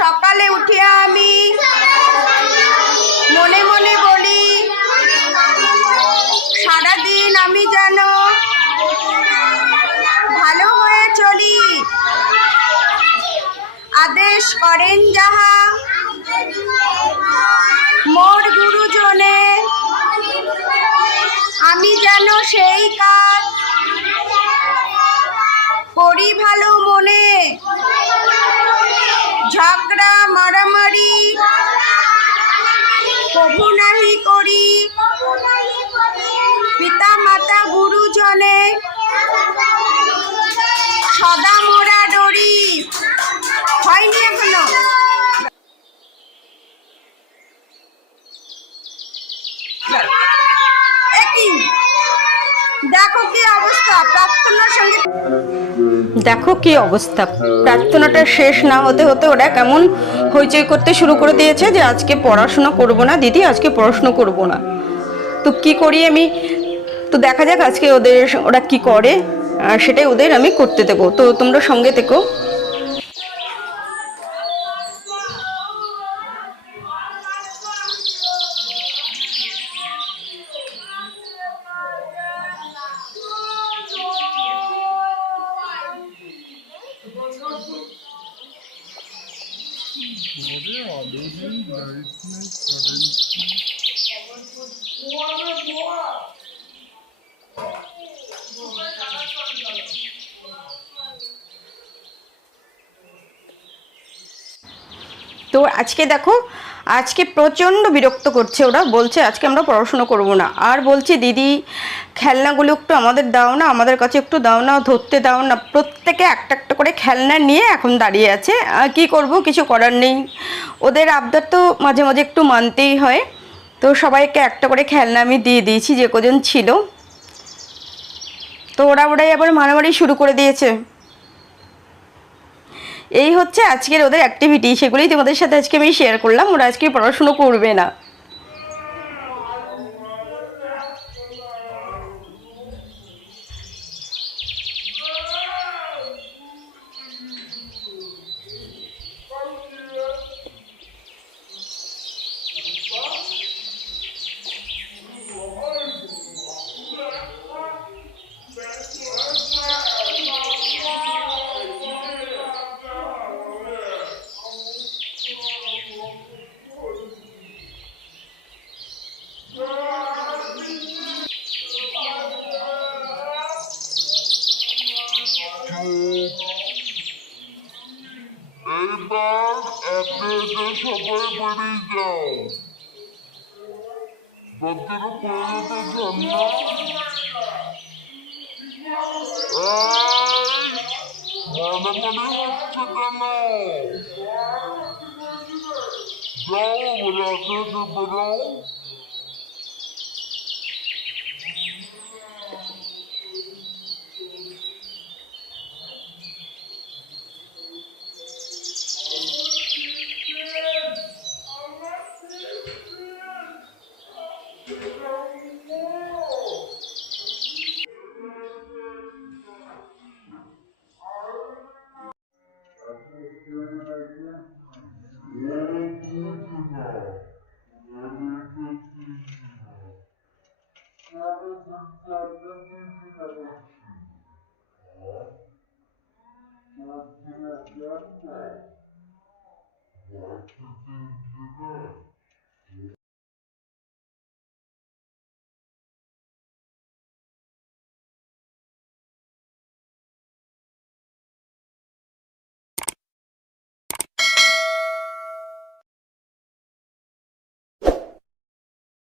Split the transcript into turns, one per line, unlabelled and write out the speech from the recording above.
সকালে উঠে আমি মনে মনে বলি, সারাদিন আমি যেন ভালো হয়ে চলি। আদেশ করেন যাহা মোর গুরুজনে, আমি যেন সেই কাজ করি ভালো মনে। ঝগড়া মারামারি। নাহি করি পিতা মাতা গুরুজনে সদা মোরা ডরি হয়নি এখনও একই দেখো কি অবস্থা
প্রার্থনাটা শেষ না হতে হতে ওরা কেমন হইচই করতে শুরু করে দিয়েছে যে আজকে পড়াশোনা করব না, দিদি আজকে পড়াশোনা করব না। তো কি করি আমি? তো দেখা যাক আজকে ওদের ওরা কি করে সেটাই ওদের আমি করতে দেবো। তো তোমরা সঙ্গে থেকো। তো আজকে দেখো আজকে প্রচণ্ড বিরক্ত করছে ওরা, বলছে আজকে আমরা পড়াশুনো করব না। আর বলছি, দিদি, খেলনাগুলো একটু আমাদের দাও না, আমাদের কাছে একটু দাও না, ধরতে দাও না। প্রত্যেকে একটা একটা করে খেলনা নিয়ে এখন দাঁড়িয়ে আছে। কি করব? কিছু করার নেই। ওদের আবদার তো মাঝে মাঝে একটু মানতেই হয়। তো সবাইকে একটা করে খেলনা আমি দিয়ে দিয়েছি, যে কজন ছিল। তো ওরা ওরাই আবার মারামারি শুরু করে দিয়েছে। এই হচ্ছে আজকের ওদের অ্যাক্টিভিটি সেগুলোই তোমাদের সাথে আজকে আমি শেয়ার করলাম। ওরা আজকে পড়াশুনো করবে না।
একে একে সবাই বেরিয়ে যাও। বাচ্চারা পড়াতে চান না। মানামানি হচ্ছে কেন? যাও এবার একে